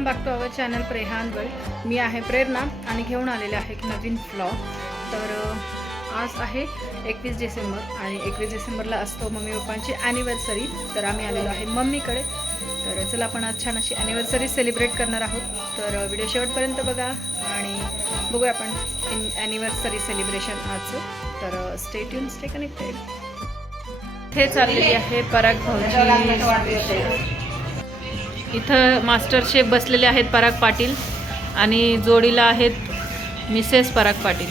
Welcome back to our channel Prehan world. मी आहे प्रेरणा आणि घेऊन आलेले आहे एक नवीन व्लॉग. तर आज आहे 21 डिसेंबर आणि 21 डिसेंबरला असतो मम्मी पप्पांची ॲनिव्हर्सरी. तर आम्ही आलेलो आहे मम्मीकडे. तर चला आपण आज छान अशी ॲनिव्हर्सरी सेलिब्रेट करणार आहोत. तर व्हिडिओ शेवटपर्यंत बघा आणि बघूया आपण ॲनिव्हर्सरी सेलिब्रेशन आजचं. तर स्टे ट्यून, स्टे कनेक्टेड. हे चाललेली आहे पराग भाऊजी. इथं मास्टर शेफ बसलेले आहेत पराग पाटील आणि जोडीला आहेत मिसेस पराग पाटील.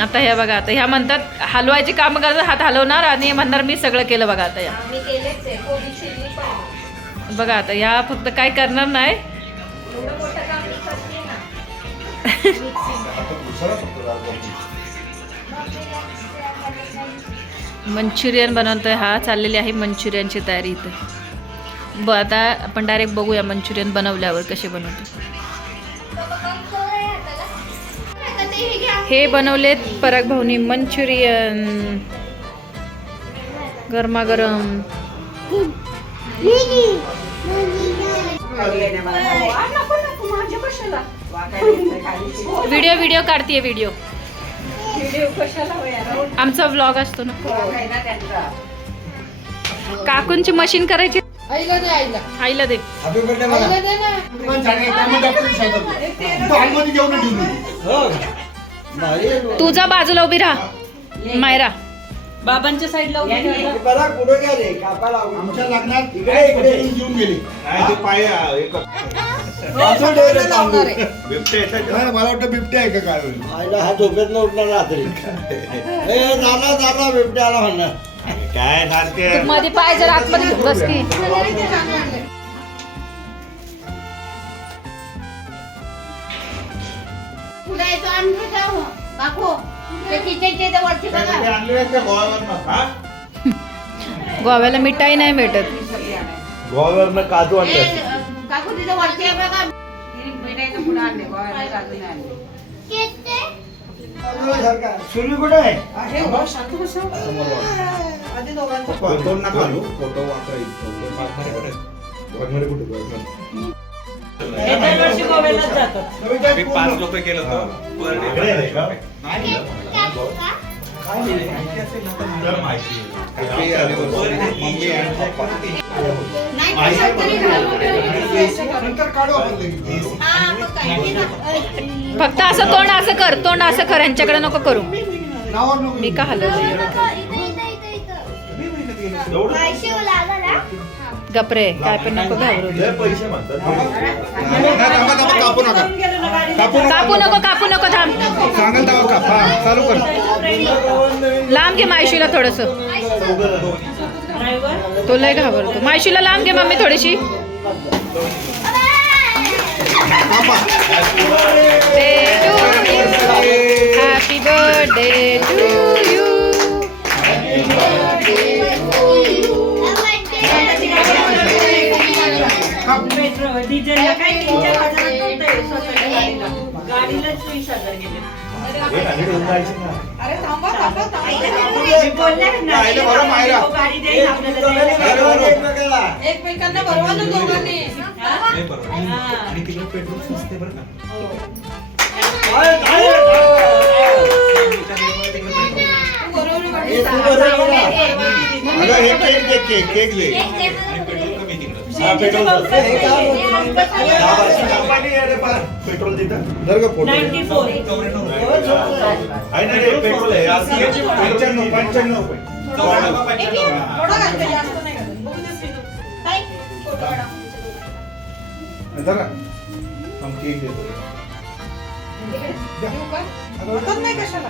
आता ह्या बघा, आता ह्या म्हणतात हलवायची कामं करतात, हात हलवणार आणि म्हणणार मी सगळं केलं. बघा आता या बघा, आता या फक्त काय करणार नाही. मंचुरियन बनवतोय हा. चाललेली आहे मंचुरियनची तयारी इथं. आता आपण डायरेक्ट बघूया मंचुरियन बनवल्यावर कसे बनवतो. हे बनवलेत पराग भाऊनी मंचुरियन गरमागरम. व्हिडिओ काढतीये व्हिडिओ. आमचा व्लॉग असतो ना. काकूंची मशीन करायची. आईला दे. तुझा बाजूला उभी राहा मायरा. बाबांच्या साईडला आमच्या लग्नात इकडे येऊन गेले. मला वाटतं बिबट्या आहे का काय? हा झोपेत न उठणार रात्री. झाला बिबट्या आला म्हणणार काय सारखे मध्ये पाय जर आतमध्ये घेऊन बस की. गोव्याला मिठाई नाही भेटत. गोव्यावरनं काजू आणले. सुरू कुठे आहे? मी 5 रुपये केलं होतं. फक्त असं तोंड असं कर, तोंड असं कर. यांच्याकडे नको करू. मी का हलवलं? गपरे, काय पण नको घाबरू. कापू नको थांब. चालू कर. लांब घे मायशीला थोडस. तो लय घाबरतो. मायशीला लांब घे मम्मी थोडीशी. Happy birthday to you. एकमेकांना बरोबर ना दोघांनी. आणि तिकडे पेट्रोल स्वस्त बरं का. पेट्रोल तिथं पेट्रोल नाही कशाला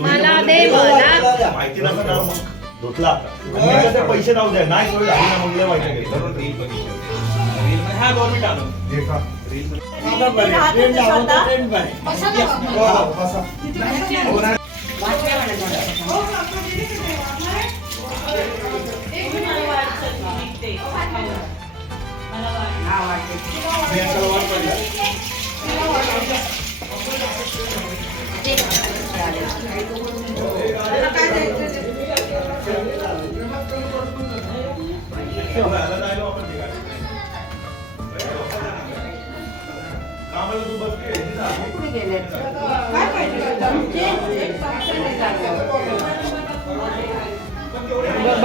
मला दे मला. माहिती नसतं धुतला पैसे नाव द्या नाही सोय झाली ना मग माहिती. हा 2 मिनिट आलो.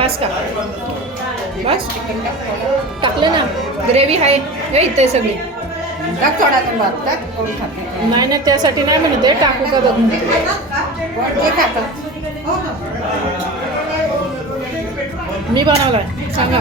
बस का बस टाकलं ना ग्रेव्ही आहे हे इथे सगळी टाक थोडा नंबर टाक कोण खातं नाही ना त्यासाठी नाही म्हणते टाकू का बघून जे खातं हो ना मी बनवलाय सांगा